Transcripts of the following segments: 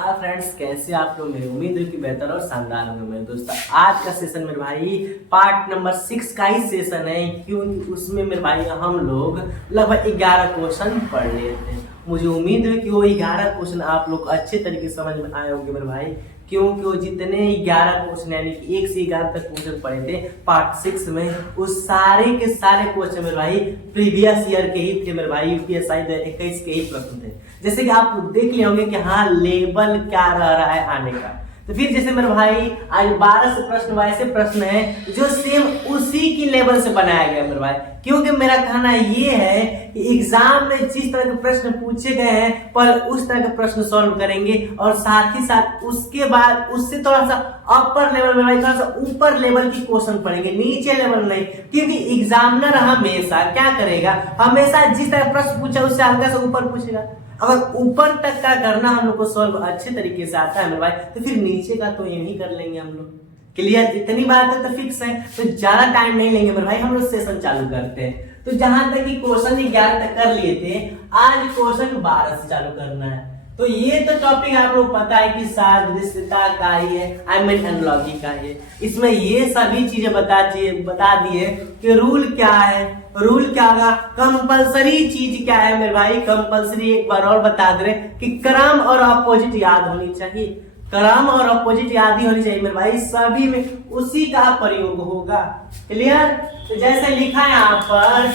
हाँ फ्रेंड्स, कैसे आप लोग? मेरी उम्मीद है कि बेहतर और शानदार होंगे मेरे दोस्त। आज का सेशन मेरे भाई पार्ट नंबर 6 का ही सेशन है, क्योंकि उसमें मेरे भाई हम लोग लगभग 11 क्वेश्चन पढ़ लिए थे। मुझे उम्मीद है कि वो 11 क्वेश्चन आप लोग अच्छे तरीके से समझ में आए होंगे मेरे भाई, क्योंकि वो जितने 11 क्वेश्चन यानी कि 1 से 11 तक क्वेश्चन पढ़े थे पार्ट 6 में, उस सारे के सारे क्वेश्चन मेरे भाई प्रीवियस ईयर के ही थे मेरे भाई। यूपीएससी 21 के ही प्रश्न थे। जैसे कि आप देख लिए होंगे कि हाँ लेवल क्या रह रहा है आने का। तो फिर जैसे मेरे भाई आज 12 से प्रश्न वैसे प्रश्न है जो सेम उसी की लेवल से बनाया गया मेरे भाई, क्योंकि मेरा कहना ये है कि एग्जाम में जिस तरह के प्रश्न पूछे गए हैं पर उस तरह के प्रश्न सॉल्व करेंगे, और साथ ही साथ उसके बाद उससे थोड़ा सा अपर लेवल में भाई थोड़ा सा ऊपर लेवल की क्वेश्चन पढ़ेंगे, नीचे लेवल नहीं। क्योंकि एग्जामिनर हमेशा क्या करेगा, हमेशा जिस तरह प्रश्न पूछा उससे हल्का सा ऊपर पूछेगा। अगर ऊपर तक का करना हम लोग को सॉल्व अच्छे तरीके से आता है मेरे भाई, तो फिर नीचे का तो यही कर लेंगे हम लोग। क्लियर? इतनी बात है तो फिक्स है, तो ज्यादा टाइम नहीं लेंगे मेरे भाई, हम लोग सेशन चालू करते हैं। तो जहां तक कि क्वेश्चन 11 तक कर लिए थे, आज क्वेश्चन 12 से चालू करना है। तो ये तो टॉपिक आप लोग पता है कि सादृश्यता का ही है, आई मीन एनालॉजी का है। इसमें ये सभी चीजें बता दिए कि रूल क्या है, रूल क्या होगा, कंपलसरी चीज क्या है मेरे भाई। कंपलसरी एक बार और बता दे कि क्रम और अपोजिट याद होनी चाहिए, क्रम और अपोजिट याद ही होनी चाहिए मेरे भाई। सभी में उसी का प्रयोग होगा। क्लियर? तो जैसे लिखा है यहाँ पर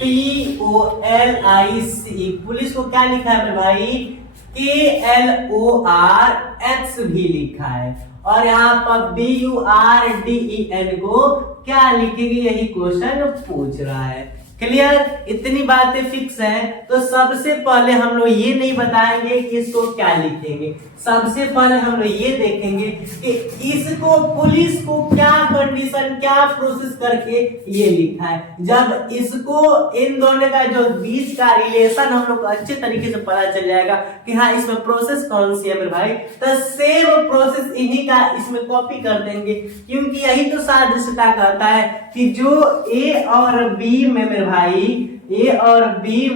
POLIC, पुलिस को क्या लिखा है मेरे भाई, KLORX भी लिखा है, और यहाँ पर BURDEN को क्या लिखेंगे, यही क्वेश्चन पूछ रहा है। क्लियर? इतनी बातें फिक्स है। तो सबसे पहले हम लोग ये नहीं बताएंगे कि इसको क्या लिखेंगे, सबसे पहले हम लोग ये देखेंगे कि इसको पुलिस को क्या कंडीशन क्या प्रोसेस करके ये लिखा है। जब इसको इन दोनों का जो बीच का रिलेशन हम लोग अच्छे तरीके से पता चल जाएगा कि हाँ इसमें प्रोसेस कौन सी है मेरे भाई, तो सेम प्रोसेस इन्हीं का इसमें कॉपी कर देंगे। क्योंकि यही तो सादृश्यता कहता है कि जो ए और बी में मेरे भाई, ए और बी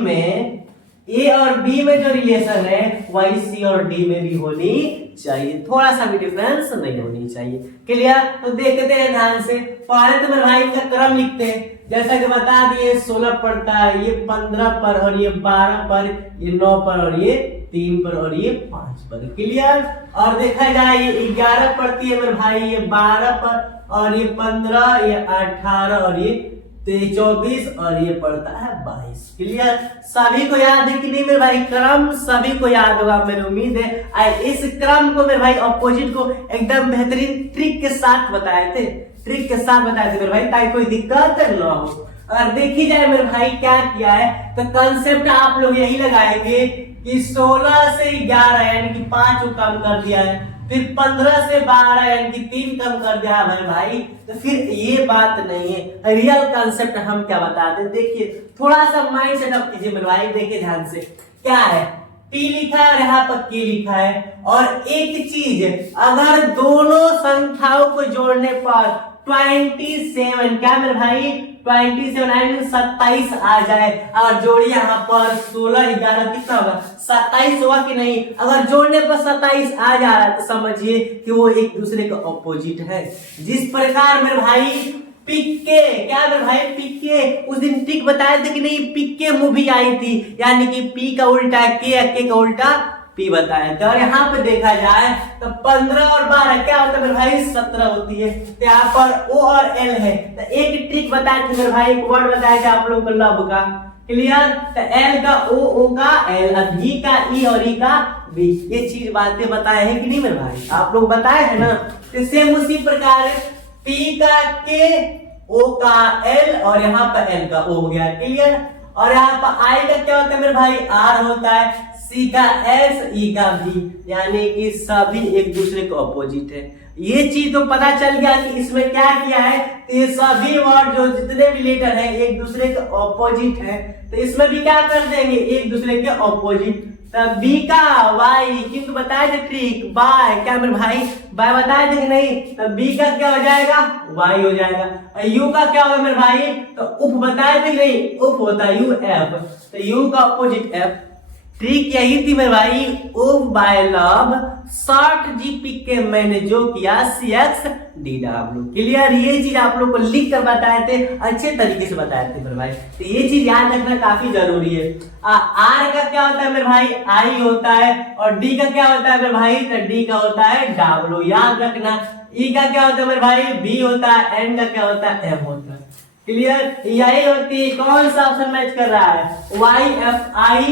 में जो रिलेशन है वही सी और डी में भी होनी चाहिए, थोड़ा सा भी डिफरेंस नहीं होनी चाहिए। क्लियर? तो देखते हैं ध्यान से। पहले तो मेरे भाई का क्रम लिखते हैं, जैसा कि बता दिए 16 पढ़ता है, ये 15 पर, और ये 12 पर, ये 9 पर, और ये 3 पर, और ये 5 पर। क्लियर? और देखा जाए ये 11 पढ़ती है मेरे भाई, ये 12 पर, और ये 15, ये 18, और ये 24, और ये पढ़ता है 22। क्लियर? सभी को याद है कि नहीं मेरे भाई? क्रम सभी को याद होगा मेरी उम्मीद है। इस क्रम को मेरे भाई अपोजिट को एकदम बेहतरीन ट्रिक के साथ बताए थे, मेरे भाई, ताकि कोई दिक्कत न हो। अगर देखी जाए मेरे भाई क्या किया है, तो कंसेप्ट आप लोग यही लगाएंगे कि 16 से 11 यानी कि 5 को कम कर दिया है, फिर 15 से 12 यानी कि 3 कम कर दिया है भाई। तो फिर ये बात नहीं है, रियल कंसेप्ट हम क्या बताते हैं। देखिए थोड़ा सा माइंड सेटअप कीजिए मेरे भाई, देखिए ध्यान से। क्या है, P लिखा है और यहाँ पर K लिखा है। और एक चीज, अगर दोनों संख्याओं को जोड़ने पर 27, क्या मेरे भाई, 27 27 आ जाए, और जोड़िए यहाँ पर 16 11 कितना होगा, 27 होगा कि नहीं। अगर जोड़ने पर 27 आ जा रहा है तो समझिए कि वो एक दूसरे का ऑपोजिट है। जिस प्रकार मेरे भाई पिक्के, क्या मेरे भाई पिक्के, उस दिन ट्रिक बताए थे कि नहीं, पिक्के मूवी आई थी, यानी कि पी का उल्टा के, के का उल्टा पी बताया था। और यहाँ पे देखा जाए तो 15 और 12 क्या होता है मेरे भाई, 17 होती है। तो यहाँ पर O और L है, तो एक ट्रिक बताया था मेरे भाई, एक वर्ड बताया था आप लोगों को लब का। क्लियर? तो L का O का L, V का E और E का V, ये चीज बातें बताए हैं कि नहीं मेरे भाई, आप लोग बताए हैं ना। तो सेम उसी प्रकार P का K, O का L, और यहाँ पर L का O हो गया। क्लियर? और यहाँ पर I का क्या होता है मेरे भाई, R होता है, C का S, E का V, यानी कि सभी एक दूसरे के ऑपोजिट है। ये चीज तो पता चल गया कि इसमें क्या किया है, तो ये सभी वर्ड जो जितने भी लेटर हैं एक दूसरे के ऑपोजिट है, तो इसमें भी क्या कर देंगे, एक दूसरे के ऑपोजिट। तो B का Y, क्योंकि बताए थे ट्रिक, बाय, क्या मेरे भाई, बाय बताए थे कि नहीं, तो B का क्या हो जाएगा, Y हो जाएगा। U का क्या होगा मेरे भाई, तो उप बताए थे कि नहीं, उप होता है UF, तो U का ऑपोजिट F। ट्रिक यही थी मेरे भाई, ओ बाय लव शॉर्ट जीपी के मैंने जो किया CX DW। क्लियर, ये चीज आप लोग को लिख कर बताए थे, अच्छे तरीके से बताए थे मेरे भाई, तो ये चीज याद रखना काफी जरूरी है। आर का क्या होता है मेरे भाई, आई होता है, और डी का क्या होता है मेरे भाई, तो डी का होता है W, याद रखना। ई का क्या होता है मेरे भाई, बी होता है, एन का क्या होता है, एम होता है। क्लियर, यही होती है। कौन सा ऑप्शन मैच कर रहा है, YFI,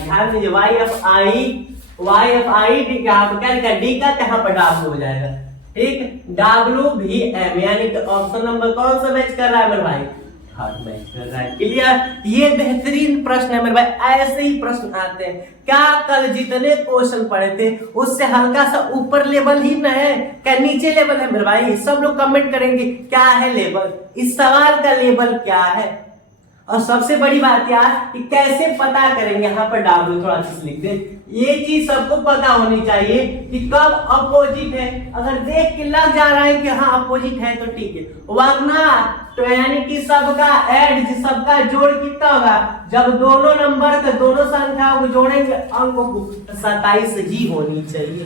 ध्यान दीजिए, YFI यहाँ पर क्या लिखा है, डी का यहाँ पर W हो जाएगा, ठीक। WVM यानी कि ऑप्शन नंबर कौन सा मैच कर रहा है मेरे भाई, थर्ड मैच कर रहा है। क्लियर, ये बेहतरीन प्रश्न है मेरे भाई, ऐसे ही प्रश्न आते हैं। क्या कल जितने क्वेश्चन पढ़े थे उससे हल्का सा ऊपर लेवल ही न है, क्या नीचे लेवल है मेरे भाई? सब लोग कमेंट करेंगे क्या है लेवल, इस सवाल का लेवल क्या है। और सबसे बड़ी बात यार कि कैसे पता करेंगे, यहाँ पर W थोड़ा सा लिख दे, ये चीज सबको पता होनी चाहिए कि कब अपोजिट है। अगर देख के लग जा रहा है कि हाँ अपोजिट है तो ठीक है, वरना तो यानी कि सबका ऐड, सबका जोड़ कितना होगा, जब दोनों नंबर के दोनों संख्याओं को जोड़ेंगे अंकों को, 27 जी होनी चाहिए।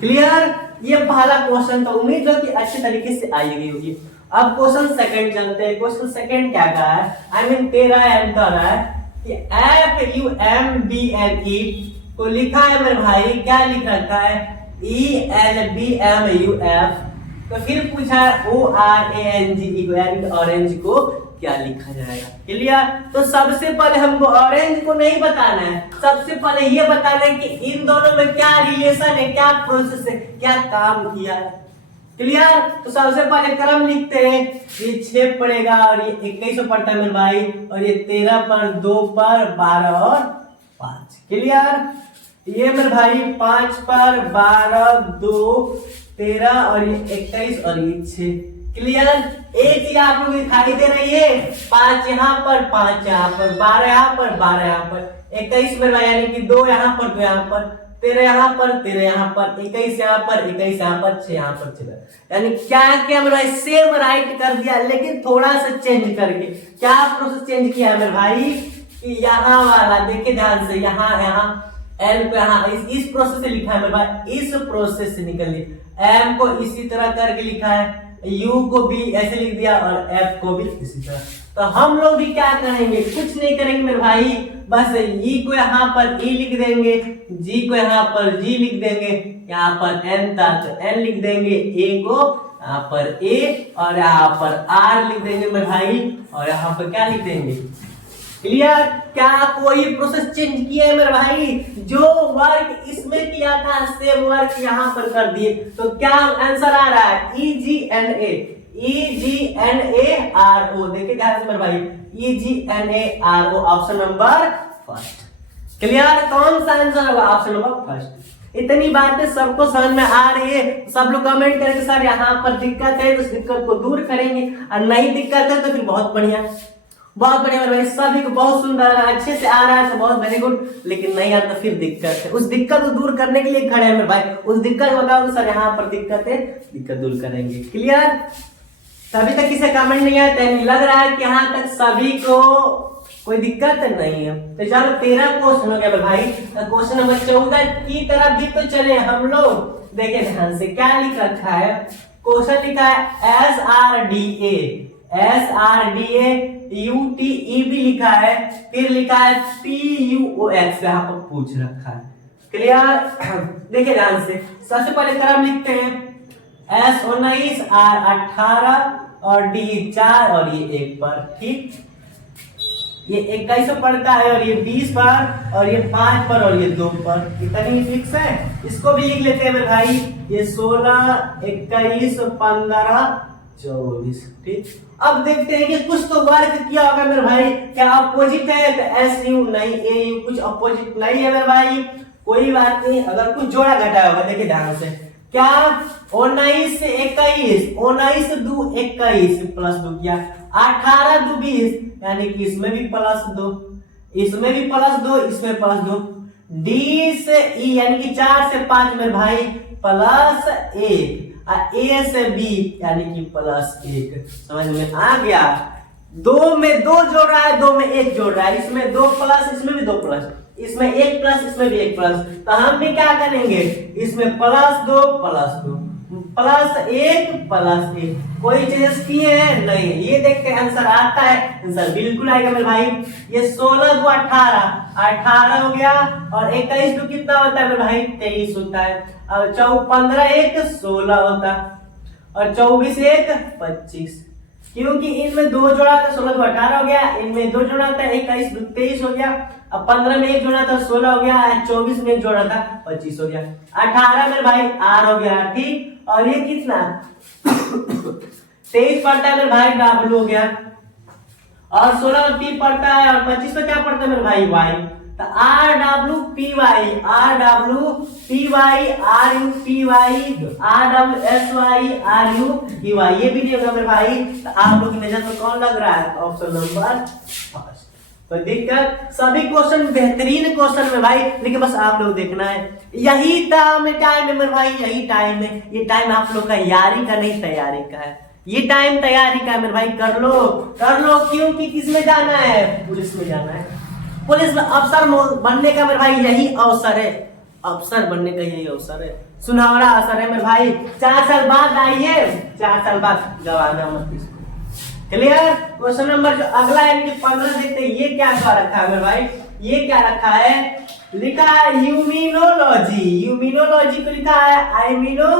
क्लियर, ये पहला क्वेश्चन, तो उम्मीद है कि अच्छे तरीके से आई गई होगी। अब क्वेश्चन सेकंड चलते हैं। क्वेश्चन सेकंड क्या कहा है, आई मीन तेरा आंसर है कि FUMBLE को लिखा है मेरे भाई, क्या लिख रखा है, ELBMUF, तो फिर पूछा है ORANGE को, यानी ऑरेंज को क्या लिखा जाएगा। क्लियर, तो सबसे पहले हमको ऑरेंज को नहीं बताना है, सबसे पहले ये बताना है कि इन दोनों में क्या रिलेशन है, क्या प्रोसेस है, क्या काम किया है। क्लियर, तो सबसे पहले क्रम लिखते हैं, ये 6 पड़ेगा और ये 21 पड़ता है मेरे भाई, और ये 13 पर 2 पर 12 और 5। क्लियर, ये मेरे भाई 5 पर 12 2 13 और ये 21 और ये 6। क्लियर, एक चीज आप लोग दिखाई दे रही है, 5 यहाँ पर 5 यहाँ पर, 12 यहाँ पर 12 यहाँ पर, 21 मेरे भाई यानी कि 2 यहाँ पर 2 यहाँ पर, 13 यहाँ पर 13 यहाँ पर, 21 यहाँ पर 21 यहाँ पर, 6 यहाँ पर 6, यानी क्या क्या मेरे भाई सेम राइट कर दिया, लेकिन थोड़ा सा चेंज करके। क्या प्रोसेस चेंज किया है मेरे भाई, कि यहाँ वाला देखिए ध्यान से, यहाँ एल को यहाँ इस प्रोसेस से लिखा है मेरे भाई, इस प्रोसेस से निकल लिया, एम को इसी तरह करके लिखा है, यू को भी ऐसे लिख दिया और एफ को भी इसी तरह। तो हम लोग भी क्या करेंगे, कुछ नहीं करेंगे मेरे भाई, बस ई को यहाँ पर ई लिख देंगे, जी को यहाँ पर जी लिख देंगे, यहाँ पर एन तक एन लिख देंगे, ए को यहाँ पर ए और यहाँ पर आर लिख देंगे मेरे भाई, और यहाँ पर क्या लिख देंगे। क्लियर, क्या कोई प्रोसेस चेंज किया है मेरे भाई, जो वर्क इसमें किया था सेम वर्क यहाँ पर कर दिए, तो क्या आंसर आ रहा है EGNARO। देखिए ध्यान से मेरे भाई, EGNARO option number first. Clear, कौन सा आंसर होगा, ऑप्शन नंबर फर्स्ट। इतनी बातें सबको समझ में आ रही है, सब लोग कमेंट करेंगे सर यहाँ पर दिक्कत है, तो इस दिक्कत को दूर करेंगे, और नहीं दिक्कत है तो फिर बहुत बढ़िया, बहुत बढ़िया मेरे भाई, सभी को बहुत सुंदर अच्छे से आ रहा है, बहुत वेरी गुड, लेकिन नहीं आता फिर दिक्कत है, उस दिक्कत को दूर करने के लिए खड़े हैं मेरे भाई, उस दिक्कत को बताओ सर यहाँ पर दिक्कत है, दिक्कत दूर करेंगे। क्लियर, सभी तक किसे कमेंट नहीं आया, लग रहा है कि यहाँ तक सभी को कोई दिक्कत नहीं है। तो चलो 13 क्वेश्चन हो गया मेरे भाई, क्वेश्चन नंबर 14 की तरफ भी तो चले हम लोग। देखिए ध्यान से क्या लिख रखा है, क्वेश्चन लिखा है SRDA UTE भी लिखा है, फिर लिखा है PUOX, यहाँ पर पूछ रखा है। क्लियर, देखिए ध्यान से, सबसे पहले क्रम लिखते हैं, S19 R18 और D 4 और ये 1 पर, ठीक, ये 21 पड़ता है और ये 20 पर और ये 5 पर और ये 2 पर, इतनी फिक्स है। इसको भी लिख लेते हैं मेरे भाई, ये 16 21 15 24, ठीक। अब देखते हैं कि कुछ तो वर्क किया होगा मेरे भाई, क्या अपोजिट है, तो SU नहीं AU, कुछ अपोजिट नहीं है मेरे भाई, कोई बात नहीं, अगर कुछ जोड़ा घटा होगा। देखिए ध्यान से, क्या 19 से 21, 19 2 21 प्लस 2 किया, 18 2 20, यानी कि इसमें भी प्लस 2, इसमें भी प्लस 2, इसमें प्लस 2, D से E यानी कि 4 से 5 में भाई प्लस 1, A से B यानी कि प्लस 1, समझ में आ गया। दो में दो जोड़ रहा है, दो में एक जोड़ रहा है, इसमें दो प्लस, इसमें भी दो प्लस, इसमें एक प्लस, इसमें भी एक प्लस। तो हम भी क्या करेंगे, इसमें प्लस दो प्लस दो, प्लस एक प्लस एक। कोई चेंजेस किए हैं नहीं, ये देखते हैं आंसर आता है, आंसर बिल्कुल आएगा मेरे भाई। ये 16 दो 18, 18 हो गया, और 21 दो कितना होता है मेरे भाई, 23 होता है, और 15 एक 16 होता है, और 24 एक 25। क्योंकि इनमें दो जोड़ा था, 16 दो 18 हो गया, इनमें दो जोड़ा था, 21 दो 23 हो गया, अब 15 में एक जोड़ा था 16 हो गया, 24 में एक जोड़ा था 25 हो गया, 18 मेरे भाई आर हो गया, ठीक। और ये कितना 23 पड़ता है मेरे भाई, डब्ल्यू हो गया, और 16 में पी पड़ता है, और 25 में क्या पड़ता है मेरे भाई, वाई। तो R W P Y, R W P Y, R U P Y, R W S Y, R U P Y, ये भी नहीं होगा मेरे भाई। तो आप लोग की नजर में कौन लग रहा है, ऑप्शन नंबर फर्स्ट। तो दिक्कत, सभी क्वेश्चन बेहतरीन क्वेश्चन में भाई, लेकिन बस आप लोग देखना है, यही टाइम है मेरे भाई, यही टाइम है। ये टाइम आप लोग का यारी का नहीं, तैयारी का है। ये टाइम तैयारी का है मेरे भाई, कर लो क्योंकि किस में जाना है, पुलिस में जाना है। पुलिस में अफसर बनने का मेरे भाई यही अवसर है, अफसर बनने का यही अवसर है, सुनहरा अवसर है मेरे भाई। 4 साल बाद आइए, 4 साल बाद गवाना मत इसको। क्लियर। क्वेश्चन नंबर जो अगला है, 15 देखते हैं, ये क्या रखा है मेरे भाई, ये क्या रखा है, लिखा है यूमिनोलॉजी, यूमिनोलॉजी को लिखा है आइमिनो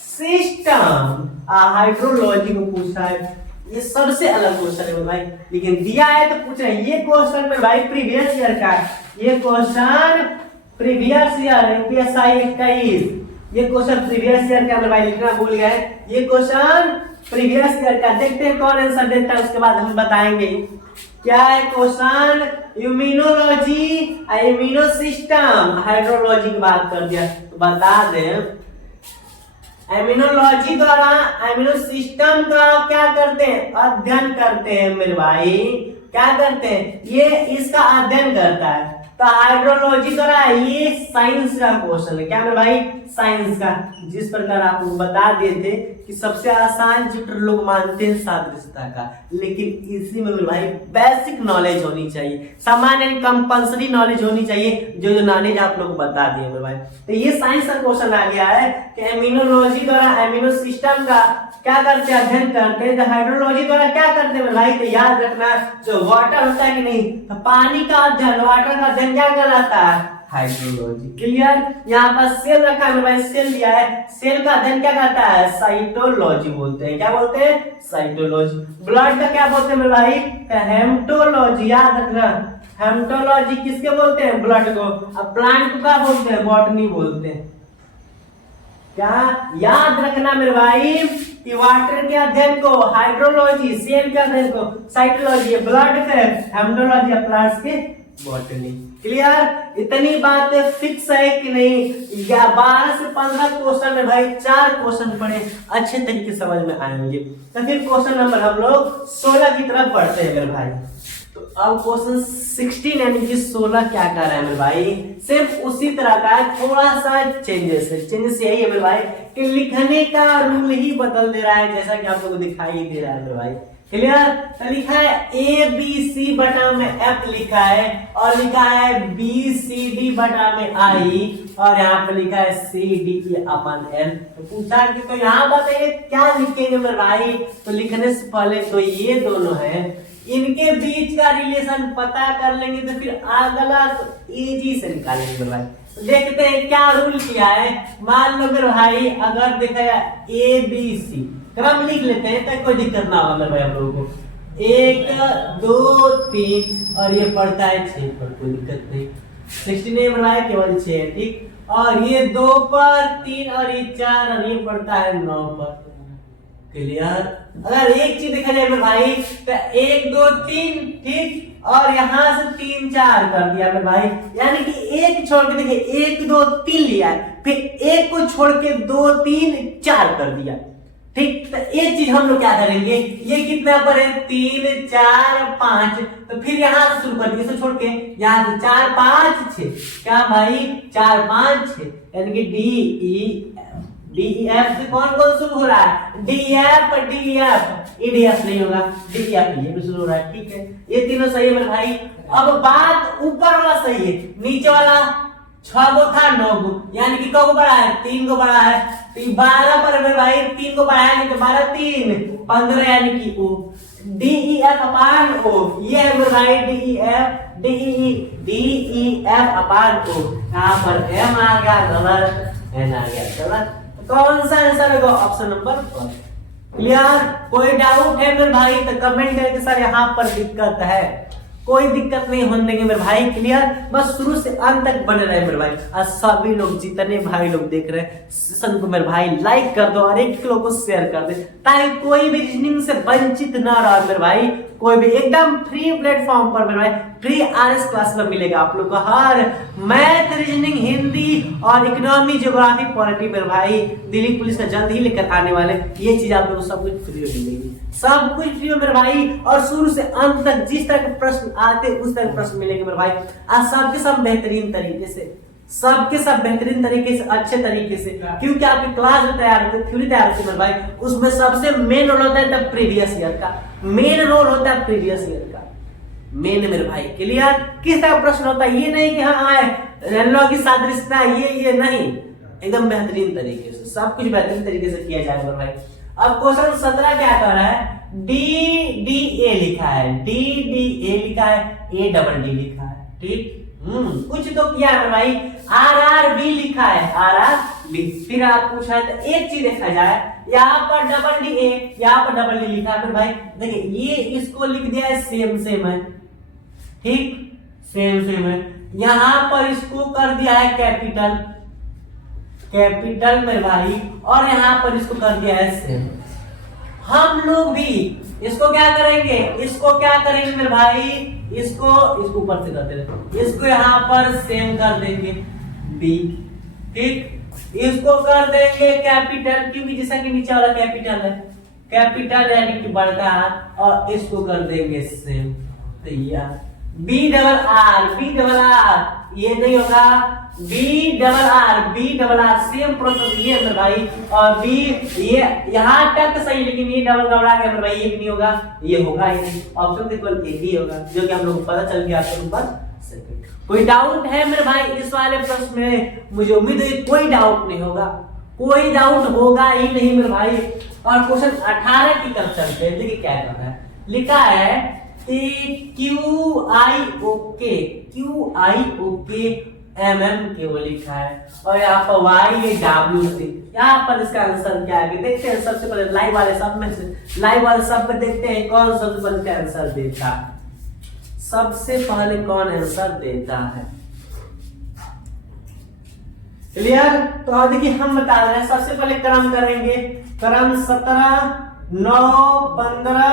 सिस्टम, हाइड्रोलॉजी को पूछा है। ये सबसे अलग क्वेश्चन है भाई, लेकिन दिया है तो पूछ रहे हैं। ये क्वेश्चन में भाई प्रीवियस ईयर का है, ये क्वेश्चन प्रीवियस ईयर यूपीएसआई 21, ये क्वेश्चन प्रीवियस ईयर का मेरे भाई, लिखना भूल गए, ये क्वेश्चन प्रीवियस ईयर का। देखते हैं कौन आंसर देता है, उसके बाद हम बताएंगे क्या है question. Immunology, immuno system, hydrology की बात कर दिया तो बता दें, इम्यूनोलॉजी द्वारा इम्यूनो सिस्टम का क्या करते हैं, अध्ययन करते हैं मेरे भाई, क्या करते हैं, ये इसका अध्ययन करता है। तो हाइड्रोलॉजी द्वारा ये साइंस का क्वेश्चन है, क्या मेरे भाई, साइंस का। जिस प्रकार आप लोग बता दिए थे कि सबसे आसान चैप्टर लोग मानते हैं सादृश्यता का, लेकिन इसी में मेरे भाई बेसिक नॉलेज होनी चाहिए, सामान्य कंपल्सरी नॉलेज होनी चाहिए, जो नॉलेज आप लोग बता दिए मेरे भाई। तो ये साइंस का क्वेश्चन आ गया है कि इम्यूनोलॉजी द्वारा इम्यूनो सिस्टम का क्या करते हैं, अध्ययन करते हैं। तो हाइड्रोलॉजी द्वारा क्या करते हैं मेरे भाई, तो याद रखना, जो वाटर होता है कि नहीं, तो पानी का अध्ययन, वाटर का अध्ययन क्या कहलाता है, हाइड्रोलॉजी। क्लियर। यहाँ पर सेल रखा है मेरे भाई, सेल दिया है, सेल का अध्ययन क्या कहता है, साइटोलॉजी बोलते हैं, क्या बोलते हैं, साइटोलॉजी। ब्लड का क्या बोलते हैं मेरे भाई, हेमेटोलॉजी, याद रखना, हेमेटोलॉजी किसके बोलते हैं, ब्लड को। अब प्लांट को क्या बोलते हैं, बॉटनी बोलते हैं। क्या याद रखना मेरे भाई कि वाटर के अध्ययन को हाइड्रोलॉजी, सेल के अध्ययन को साइटोलॉजी, ब्लड के हेमेटोलॉजी, प्लांट्स के बॉटनी। क्लियर। इतनी बातें फिक्स है कि नहीं, या 12 से 15 क्वेश्चन में भाई 4 क्वेश्चन पढ़े, अच्छे तरीके से समझ में आएंगे। तो फिर क्वेश्चन नंबर हम लोग 16 की तरफ पढ़ते हैं मेरे भाई। तो अब क्वेश्चन 16 यानी कि 16 क्या कर रहा है मेरे भाई, सिर्फ उसी तरह का है, थोड़ा सा चेंजेस है। चेंजेस यही है मेरे भाई कि लिखने का रूल ही बदल दे रहा है, जैसा कि आप लोगों को दिखाई दे रहा है मेरे भाई। क्लियर। तो लिखा है ए बी सी बटा में एफ लिखा है, और लिखा है बी सी डी बटा में आई, और यहाँ पे लिखा है सी डी ई अपन एल। तो पूछा कि तो यहाँ बताइए क्या लिखेंगे मेरे भाई, तो लिखने से पहले तो ये दोनों है, इनके बीच का रिलेशन पता कर लेंगे, तो फिर अगला तो इजी से निकालेंगे मेरे भाई। देखते हैं क्या रूल किया है। मान लो मेरे भाई अगर देखा ए बी सी क्रम लिख लेते हैं तो कोई दिक्कत ना होगा मेरे भाई हम लोगों को। 1 2 3 और ये पड़ता है 6 पर, कोई दिक्कत नहीं। 16 मेरे भाई केवल 6 है, ठीक। और ये 2 पर 3 और ये 4 और ये पड़ता है 9 पर। क्लियर। अगर एक चीज देखा जाए मेरे भाई तो 1 2 3, ठीक, और यहाँ से 3 4 कर दिया मेरे भाई, यानी कि एक छोड़ के देखिए 1 2 3 लिया है, फिर एक को छोड़ के 2 3 4 कर दिया, ठीक। तो एक चीज हम लोग क्या करेंगे, ये कितना पर है 3 4 5, तो फिर यहाँ से शुरू कर दिए, छोड़ के यहाँ से 4 5 6, क्या भाई 4 5 6, यानी कि D E D E F से कौन कौन शुरू हो रहा है? D F, D F, E D F नहीं होगा, डी एफ ये भी शुरू हो रहा है। ठीक है, ये तीनों सही है मेरे भाई। अब बात ऊपर वाला सही है, नीचे वाला 6 गो था 9 गो, यानी कि कौ बढ़ा है? 3 गो बढ़ा है। तो 12 पर मेरे भाई 3 को बढ़ाया नहीं तो 12 3 15 यानी कि ओ डी ई एफ अपान ओ, ये है मेरे भाई D E F, D E F अपान ओ। यहाँ पर एम आ गया गलत, एन आ गया गलत। तो कौन सा आंसर होगा? Option number 1। क्लियर? कोई डाउट है मेरे भाई तो कमेंट करके सर यहाँ पर दिक्कत है, कोई दिक्कत नहीं होने देंगे मेरे भाई। क्लियर? बस शुरू से अंत तक बने रहे मेरे भाई। और सभी लोग जितने भाई लोग देख रहे हैं सेशन को मेरे भाई लाइक कर दो और एक लोग को शेयर कर दे, ताकि कोई भी रीजनिंग से वंचित ना रहे मेरे भाई। कोई भी एकदम फ्री प्लेटफॉर्म पर मेरे भाई फ्री आरएस क्लास में मिलेगा आप लोग को हर मैथ, रीजनिंग, हिंदी और इकोनॉमी, ज्योग्राफी, पॉलिटी मेरे भाई। दिल्ली पुलिस का जल्द ही लेकर आने वाले ये चीज आप लोग को सब कुछ फ्री में मिलेगी, सब कुछ फ्री में मेरे भाई। और शुरू से अंत तक जिस तरह के प्रश्न आते उस तरह के प्रश्न मिलेंगे मेरे भाई। आज सबके सब बेहतरीन तरीके से, सबके सब बेहतरीन तरीके से, अच्छे तरीके से, क्योंकि आपकी क्लास में तैयार होती है, थ्योरी तैयार होती है मेरे भाई। उसमें सबसे मेन रोल होता है तब प्रीवियस ईयर का, मेन रोल होता है प्रीवियस ईयर का मेन मेरे भाई। क्लियर? किस तरह का प्रश्न होता है, ये नहीं कि हाँ आए लॉगी सादृश्यता ये नहीं, एकदम बेहतरीन तरीके से सब कुछ बेहतरीन तरीके से किया जाएगा मेरे भाई। अब क्वेश्चन 17 क्या कर रहा है? डी डी ए लिखा है, डी डी ए लिखा है, ए डबल डी लिखा है। ठीक, कुछ तो किया है भाई। आर आर बी लिखा है, आर आर बी। फिर आप पूछा है तो एक चीज देखा जाए, यहाँ पर डबल डी ए, यहाँ पर डबल डी लिखा है फिर भाई। देखिए ये इसको लिख दिया है सेम सेम है, ठीक, सेम सेम है। यहाँ पर इसको कर दिया है कैपिटल, कैपिटल मेरे भाई, और यहाँ पर इसको कर दिया है सेम। हम लोग भी इसको क्या करेंगे, इसको क्या करेंगे मेरे भाई, इसको ऊपर से करते हैं, इसको यहाँ पर सेम कर देंगे बी, ठीक। इसको कर देंगे कैपिटल, क्योंकि जैसा कि नीचे वाला कैपिटल है, कैपिटल यानी कि बड़का हाथ, और इसको कर देंगे सेम। तो यह बी डबल आर ये नहीं होगा, B double R same process ये है भाई। और बी ये यहाँ तक सही, लेकिन ये डबल घबरा गया मेरे भाई, ये भी नहीं होगा, ये होगा ही नहीं। ऑप्शन केवल एक ही होगा, जो कि हम लोग को पता चल गया आपके ऊपर। कोई डाउट है मेरे भाई इस वाले प्रश्न में? मुझे उम्मीद है कोई डाउट नहीं होगा, कोई डाउट होगा ही नहीं मेरे भाई। और क्वेश्चन 18 की तरफ चलते हैं। देखिए क्या कर रहा है, लिखा है Q I O K M M K वो लिखा है, और यहाँ पर वाई डब्ल्यू सी। यहाँ पर इसका आंसर क्या है देखते हैं। सबसे पहले लाइव वाले सब में से, लाइव वाले सब में देखते हैं कौन सबसे पहले इसका आंसर देता है, सबसे पहले कौन आंसर देता है। क्लियर? तो देखिए हम बता रहे हैं, सबसे पहले क्रम करेंगे, क्रम 17, 9, 15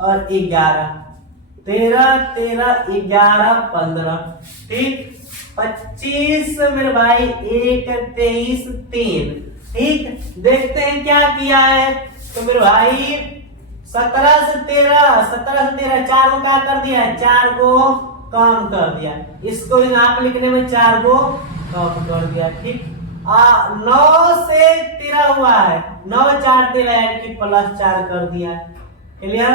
और 11, 13, 11, 15, ठीक। 25 मेरे भाई 1, 23, 3, ठीक। देखते हैं क्या किया है। तो मेरे भाई 17 से 13 4 को क्या कर दिया है, 4 को कम कर दिया, इसको यहाँ पे लिखने में 4 को कम कर दिया, ठीक। 9 से 13 हुआ है, 9 4 13 यानी कि +4 कर दिया। क्लियर?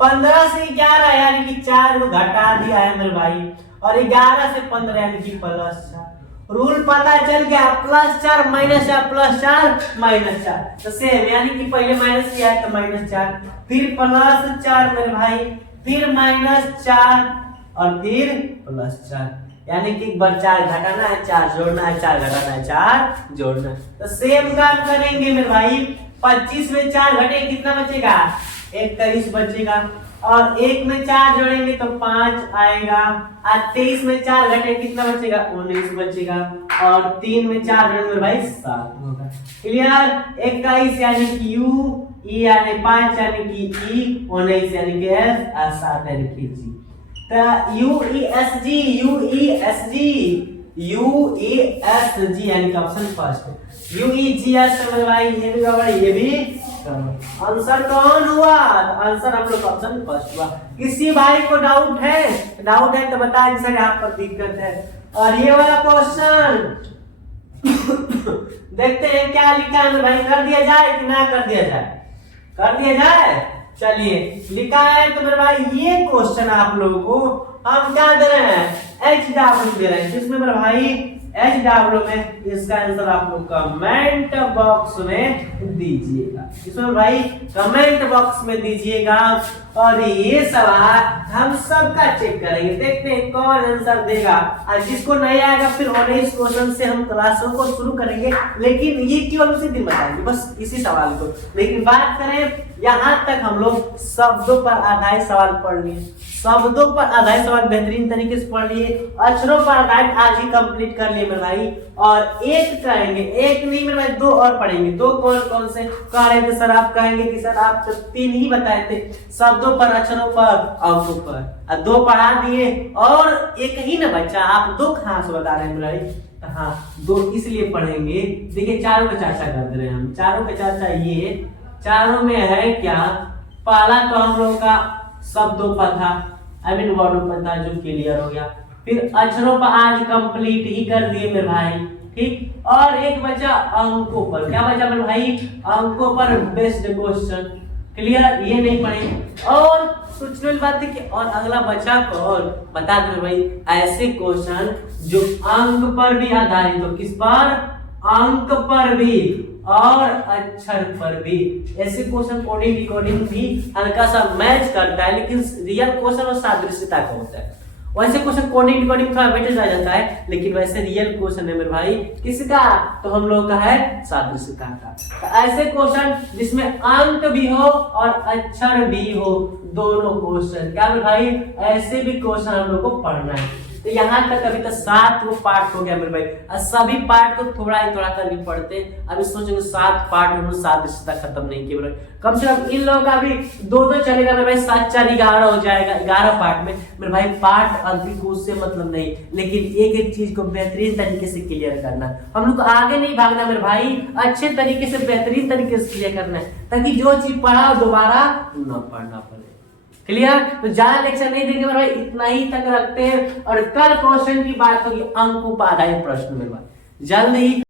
15 से 11 यानी कि 4 को घटा दिया है मेरे भाई, और 11 से 15 यानी कि +4। रूल पता चल गया, +4 -4 -4 तो सेम, यानी कि पहले माइनस किया है तो -4, फिर +4 मेरे भाई, फिर -4 और फिर +4, यानी कि एक बार 4 घटाना है, 4 जोड़ना है, 4 घटाना है, 4 जोड़ना है। तो सेम काम करेंगे मेरे भाई। 25 में 4 घटे कितना बचेगा, 21 बचेगा, और 1 में 4 जोड़ेंगे तो 5 आएगा, और 23 में 4 घटे कितना बचेगा, 19 बचेगा, और 3 में 4 जोड़ेंगे भाई 7 होगा। क्लियर? 21 यानी कि यू, ई यानी 5 यानी कि ई, 19 यानी कि एस, और 7 यानी कि जी। तो यू ई एस जी यानी कि option first, you E G S मेरे भाई, ये भी गड़बड़, ये भी आंसर कौन हुआ, आंसर हम लोग ऑप्शन फर्स्ट हुआ। किसी भाई को डाउट है तो बताएं सर यहाँ पर दिक्कत है। और ये वाला क्वेश्चन देखते हैं क्या लिखा है भाई, कर दिया जाए कि ना कर दिया जाए, कर दिया जाए। चलिए लिखा है तो मेरे भाई ये क्वेश्चन आप लोगों को हम क्या दे रहे हैं, एच डब्ल्यू दे रहे हैं, जिसमें मेरे भाई एच डब्ल्यू में इसका आंसर आप लोग कमेंट बॉक्स में दीजिएगा, इसमें भाई कमेंट बॉक्स में दीजिएगा। और ये सवाल हम सबका चेक करेंगे, देखते हैं कौन आंसर देगा, और जिसको नहीं आएगा फिर 19 क्वेश्चन से हम क्लासों को शुरू करेंगे, लेकिन ये केवल उसी दिन बताएंगे बस इसी सवाल को। लेकिन बात करें यहाँ तक हम लोग शब्दों पर आधारित सवाल पढ़ लिए, शब्दों पर आधारित सवाल बेहतरीन तरीके से पढ़ लिए, अक्षरों पर आधारित आज ही कंप्लीट कर लिए मेरे भाई। और एक करेंगे, एक नहीं मेरे भाई दो और पढ़ेंगे। दो कौन कौन से कह रहे थे सर, आप कहेंगे कि सर आप तो 3 ही बताए थे, शब्दों पर, अक्षरों पर, अंकों पर, और 2 पढ़ा दिए और एक ही ना बच्चा, आप 2 कहाँ से बता रहे हैं मेरे भाई। हाँ 2 इसलिए पढ़ेंगे, देखिए चारों का चर्चा कर दे रहे हैं हम, चारों का चर्चा ये, चारों में है क्या, पहला तो हम लोगों का शब्दों पर था, आई मीन वर्डों पर था जो क्लियर हो गया, फिर अक्षरों पर आज कंप्लीट ही कर दिए मेरे भाई, ठीक। और एक बचा अंकों पर, क्या बचा मेरे भाई, अंकों पर बेस्ड क्वेश्चन, क्लियर, ये नहीं पढ़े। और सोचने वाली बात है कि और अगला बचा कौन, बता दो भाई, ऐसे क्वेश्चन जो अंक पर भी आधारित हो, किस पर, अंक पर भी और अक्षर पर भी। ऐसे क्वेश्चन कोडिंग डिकोडिंग भी हल्का सा मैच करता है, लेकिन रियल क्वेश्चन और सादृश्यता का होता है। वैसे क्वेश्चन कोडिंग डिकोडिंग थोड़ा वेटेज आ जाता है, लेकिन वैसे रियल क्वेश्चन है मेरे भाई किसका, तो हम लोग का है सादृश्यता का। तो ऐसे क्वेश्चन जिसमें अंक भी हो और अक्षर भी हो, दोनों क्वेश्चन, क्या मेरे भाई, ऐसे भी क्वेश्चन हम लोग को पढ़ना है। तो यहाँ तक अभी तक 7 वो पार्ट हो गया मेरे भाई, और सभी पार्ट को थोड़ा ही थोड़ा करके पढ़ते हैं। अभी सोचेंगे 7 पार्ट में सादृश्यता खत्म नहीं किया मेरे भाई, कम से कम इन लोगों का भी 2 चलेगा मेरे भाई, 7 4 11 हो जाएगा, 11 पार्ट में मेरे भाई। पार्ट अधिक उससे मतलब नहीं, लेकिन एक एक चीज को बेहतरीन तरीके से क्लियर करना, हम लोग को आगे नहीं भागना मेरे भाई, अच्छे तरीके से बेहतरीन तरीके से क्लियर करना है, ताकि जो चीज पढ़ा दोबारा न पढ़ना पड़े, क्लियर। तो ज्यादा लेक्चर नहीं देंगे मेरे भाई, इतना ही तक रखते हैं। और कल क्वेश्चन की बात होगी अंकों पर आधारित प्रश्न मेरे भाई, जल्द ही